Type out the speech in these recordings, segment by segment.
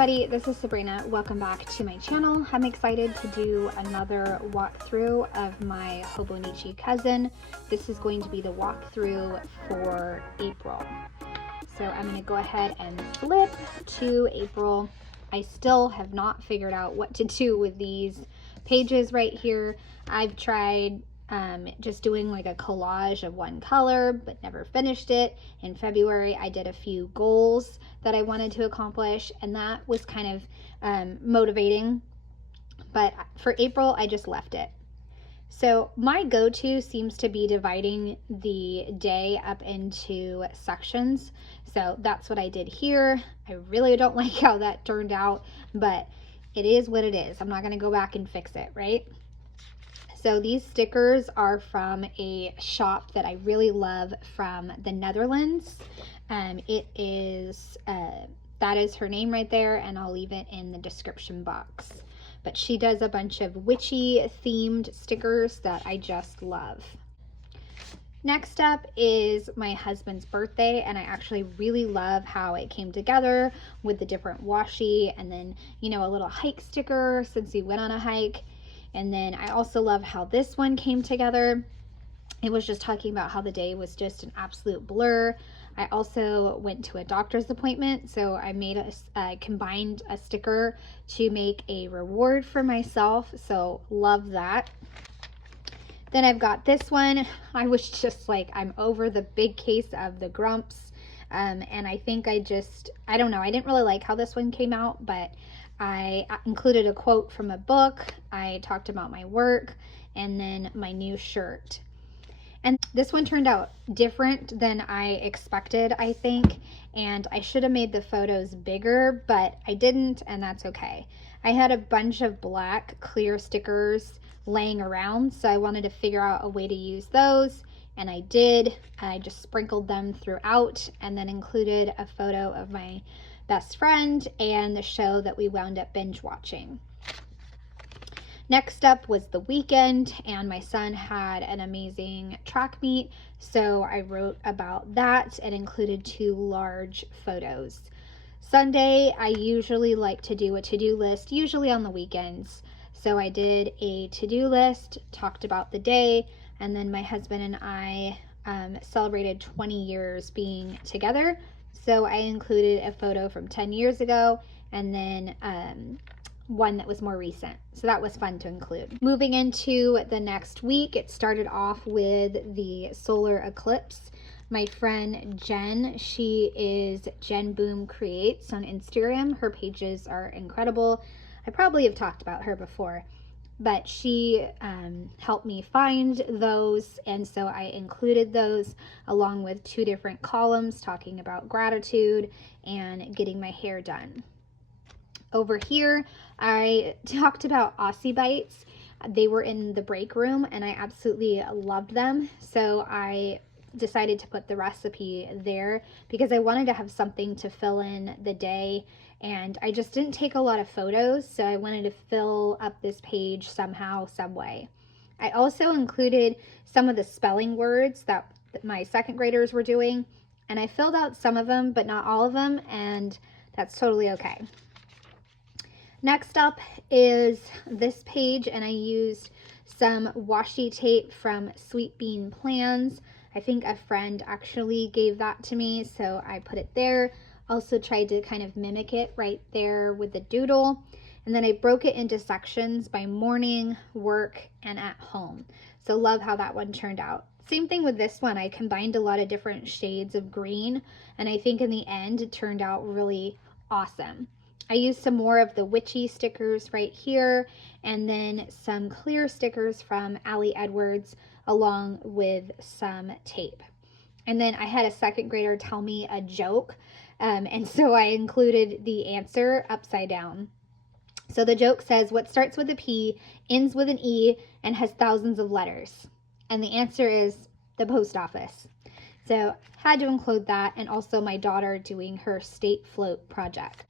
everybody, this is Sabrina. Welcome back to my channel. I'm excited to do another walkthrough of my Hobonichi Cousin. This is going to be the walkthrough for April. So I'm going to go ahead and flip to April. I still have not figured out what to do with these pages right here. I've tried just doing like a collage of one color, but never finished it. In February, I did a few goals that I wanted to accomplish, and that was kind of motivating. But for April, I just left it. So my go-to seems to be dividing the day up into sections. So that's what I did here. I really don't like how that turned out, but it is what it is. I'm not going to go back and fix it, right? So these stickers are from a shop that I really love from the Netherlands. It is, that is her name right there, and I'll leave it in the description box. But she does a bunch of witchy themed stickers that I just love. Next up is my husband's birthday, and I actually really love how it came together with the different washi, and then, you know, a little hike sticker since we went on a hike. And then I also love how this one came together. It was just talking about how the day was just an absolute blur. I also went to a doctor's appointment, so I made combined a sticker to make a reward for myself, so love that. Then I've got this one. I was just like, I'm over the big case of the grumps, and I think I don't know, I didn't really like how this one came out, but I included a quote from a book. I talked about my work, and then my new shirt. And this one turned out different than I expected, I think, and I should have made the photos bigger, but I didn't, and that's okay. I had a bunch of black clear stickers laying around, so I wanted to figure out a way to use those, and I did. I just sprinkled them throughout and then included a photo of my best friend and the show that we wound up binge watching. Next up was the weekend, and my son had an amazing track meet, so I wrote about that and included 2 large photos. Sunday, I usually like to do a to-do list, usually on the weekends. So I did a to-do list, talked about the day, and then my husband and I celebrated 20 years being together. So I included a photo from 10 years ago, and then one that was more recent. So that was fun to include. Moving into the next week, it started off with the solar eclipse. My friend Jen, she is JenBoomCreates on Instagram. Her pages are incredible. I probably have talked about her before, but she helped me find those, and so I included those along with 2 different columns talking about gratitude and getting my hair done. Over here, I talked about Aussie Bites. They were in the break room, and I absolutely loved them, so I decided to put the recipe there because I wanted to have something to fill in the day, and I just didn't take a lot of photos, so I wanted to fill up this page somehow, some way. I also included some of the spelling words that my second graders were doing, and I filled out some of them, but not all of them, and that's totally okay. Next up is this page, and I used some washi tape from SweetBean Plans. I think a friend actually gave that to me, so I put it there. Also tried to kind of mimic it right there with the doodle. And then I broke it into sections by morning, work, and at home. So love how that one turned out. Same thing with this one. I combined a lot of different shades of green, and I think in the end it turned out really awesome. I used some more of the witchy stickers right here, and then some clear stickers from Ali Edwards along with some tape. And then I had a second grader tell me a joke, and so I included the answer upside down. So the joke says, what starts with a P, ends with an E, and has thousands of letters? And the answer is the post office. So had to include that, and also my daughter doing her state float project.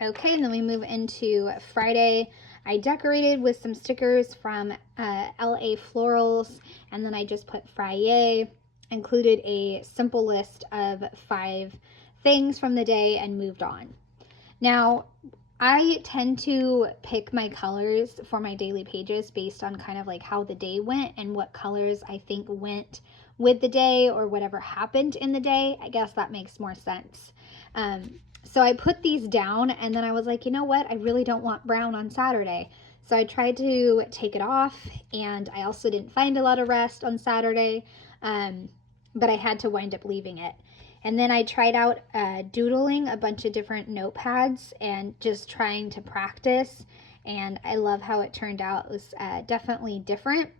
Okay, and then we move into Friday. I decorated with some stickers from LAFlorals, and then I just put Friday, included a simple list of 5 things from the day, and moved on. Now, I tend to pick my colors for my daily pages based on kind of like how the day went and what colors I think went with the day or whatever happened in the day. I guess that makes more sense. So I put these down and then I was like, you know what? I really don't want brown on Saturday. So I tried to take it off, and I also didn't find a lot of rest on Saturday, but I had to wind up leaving it. And then I tried out doodling a bunch of different notepads and just trying to practice. And I love how it turned out. It was definitely different.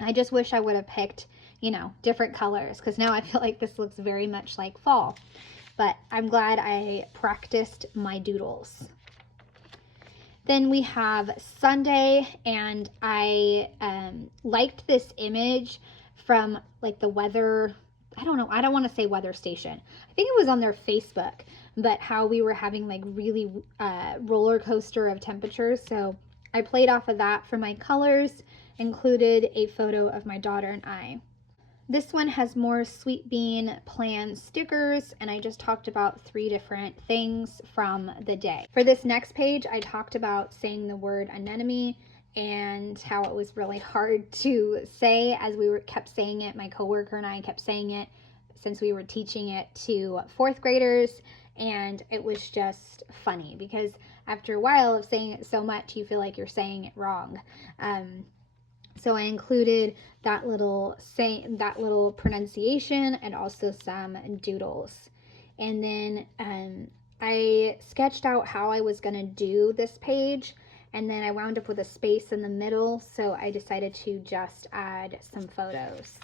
I just wish I would have picked, you know, different colors, because now I feel like this looks very much like fall. But I'm glad I practiced my doodles. Then we have Sunday, and I liked this image from like the weather, I don't know, I don't want to say weather station. I think it was on their Facebook, but how we were having like really roller coaster of temperatures. So I played off of that for my colors, included a photo of my daughter and I. This one has more SweetBean plan stickers, and I just talked about 3 different things from the day. For this next page, I talked about saying the word anemone and how it was really hard to say as we kept saying it. My coworker and I kept saying it since we were teaching it to 4th graders, and it was just funny because after a while of saying it so much, you feel like you're saying it wrong. So I included that little pronunciation and also some doodles. And then I sketched out how I was going to do this page, and then I wound up with a space in the middle, so I decided to just add some photos.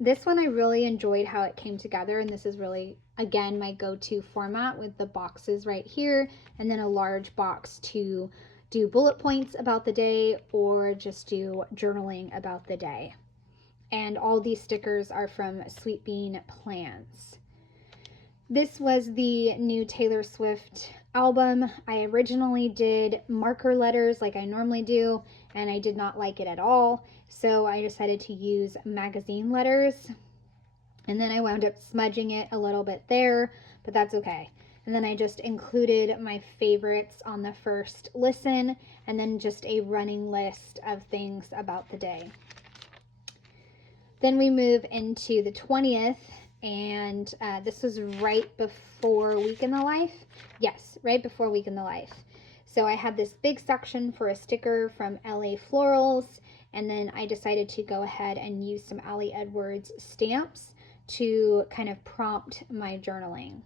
This one I really enjoyed how it came together, and this is really, again, my go-to format with the boxes right here, and then a large box to do bullet points about the day or just do journaling about the day. And all these stickers are from SweetBean Plans. This was the new Taylor Swift album. I originally did marker letters like I normally do, and I did not like it at all. So I decided to use magazine letters. And then I wound up smudging it a little bit there, but that's okay. And then I just included my favorites on the first listen, and then just a running list of things about the day. Then we move into the 20th, and this was right before Week in the Life. Yes, right before Week in the Life. So I had this big section for a sticker from LAFlorals, and then I decided to go ahead and use some Ali Edwards stamps to kind of prompt my journaling.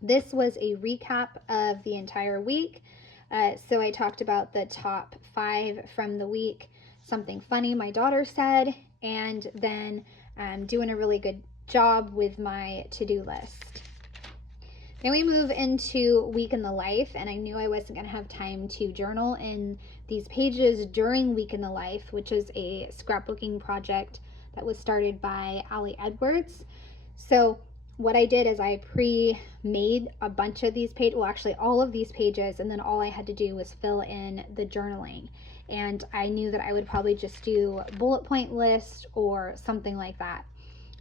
This was a recap of the entire week. So I talked about the top 5 from the week, something funny my daughter said, and then doing a really good job with my to-do list. Then we move into Week in the Life, and I knew I wasn't going to have time to journal in these pages during Week in the Life, which is a scrapbooking project that was started by Ali Edwards. So what I did is I pre-made a bunch of these pages, well actually all of these pages, and then all I had to do was fill in the journaling. And I knew that I would probably just do a bullet point list or something like that.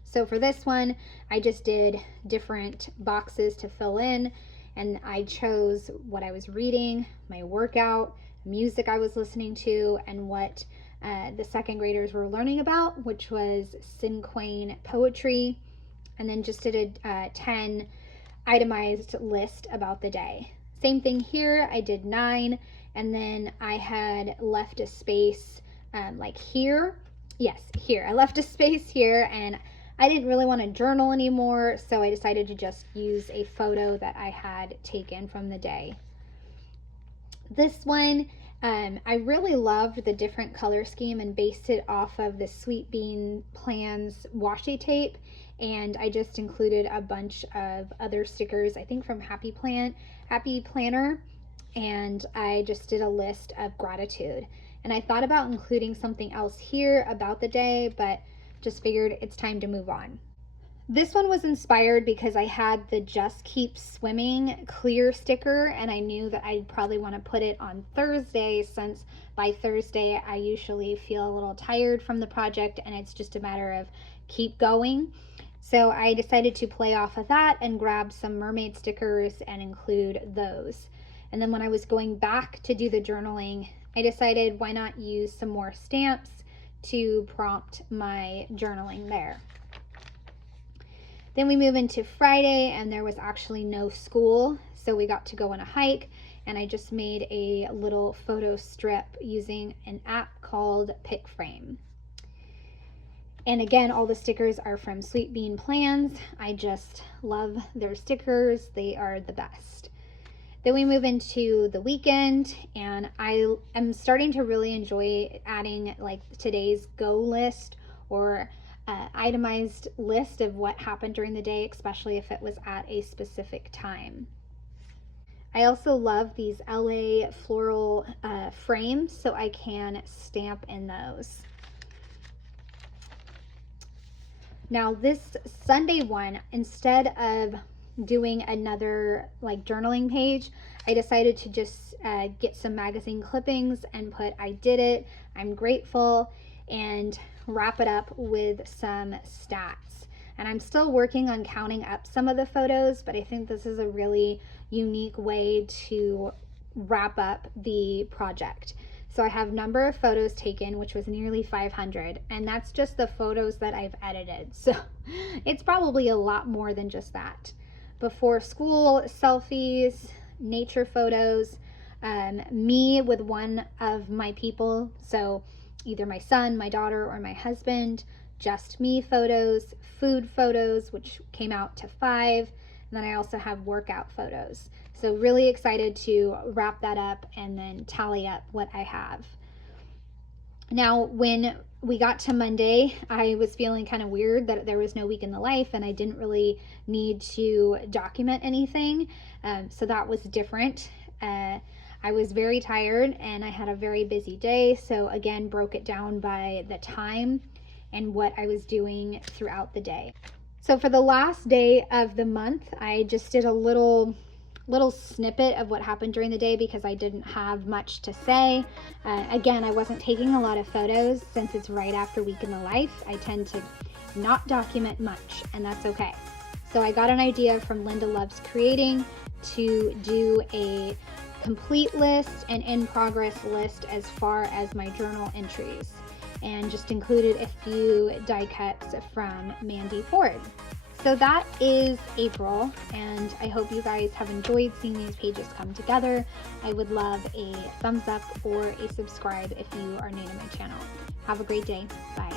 So for this one, I just did different boxes to fill in, and I chose what I was reading, my workout, music I was listening to, and what the 2nd graders were learning about, which was Syncopation poetry. And then just did a 10 itemized list about the day. Same thing here, I did 9, and then I had left a space like here. Yes, here. I left a space here, and I didn't really want to journal anymore, so I decided to just use a photo that I had taken from the day. This one, I really loved the different color scheme and based it off of the SweetBean Plans washi tape. And I just included a bunch of other stickers, I think from Happy Planner, and I just did a list of gratitude. And I thought about including something else here about the day, but just figured it's time to move on. This one was inspired because I had the Just Keep Swimming clear sticker, and I knew that I'd probably want to put it on Thursday, since by Thursday I usually feel a little tired from the project and it's just a matter of keep going. So I decided to play off of that and grab some mermaid stickers and include those. And then when I was going back to do the journaling, I decided why not use some more stamps to prompt my journaling there. Then we move into Friday, and there was actually no school, so we got to go on a hike, and I just made a little photo strip using an app called PicFrame. And again, all the stickers are from SweetBean Plans. I just love their stickers. They are the best. Then we move into the weekend, and I am starting to really enjoy adding like today's go list or itemized list of what happened during the day, especially if it was at a specific time. I also love these LAFloral frames, so I can stamp in those. Now this Sunday one, instead of doing another like journaling page, I decided to just get some magazine clippings and put I did it, I'm grateful, and wrap it up with some stats. And I'm still working on counting up some of the photos, but I think this is a really unique way to wrap up the project. So I have number of photos taken, which was nearly 500, and that's just the photos that I've edited. So it's probably a lot more than just that. Before school selfies, nature photos, me with one of my people, so either my son, my daughter, or my husband, just me photos, food photos, which came out to 5, and then I also have workout photos. So really excited to wrap that up and then tally up what I have. Now, when we got to Monday, I was feeling kind of weird that there was no week in the life and I didn't really need to document anything. So that was different. I was very tired and I had a very busy day. So again, broke it down by the time and what I was doing throughout the day. So for the last day of the month, I just did a little snippet of what happened during the day because I didn't have much to say. Again, I wasn't taking a lot of photos since it's right after week in the life. I tend to not document much, and that's okay. So I got an idea from Linda Loves Creating to do a complete list and in progress list as far as my journal entries, and just included a few die cuts from Mandy Ford. So that is April, and I hope you guys have enjoyed seeing these pages come together. I would love a thumbs up or a subscribe if you are new to my channel. Have a great day. Bye.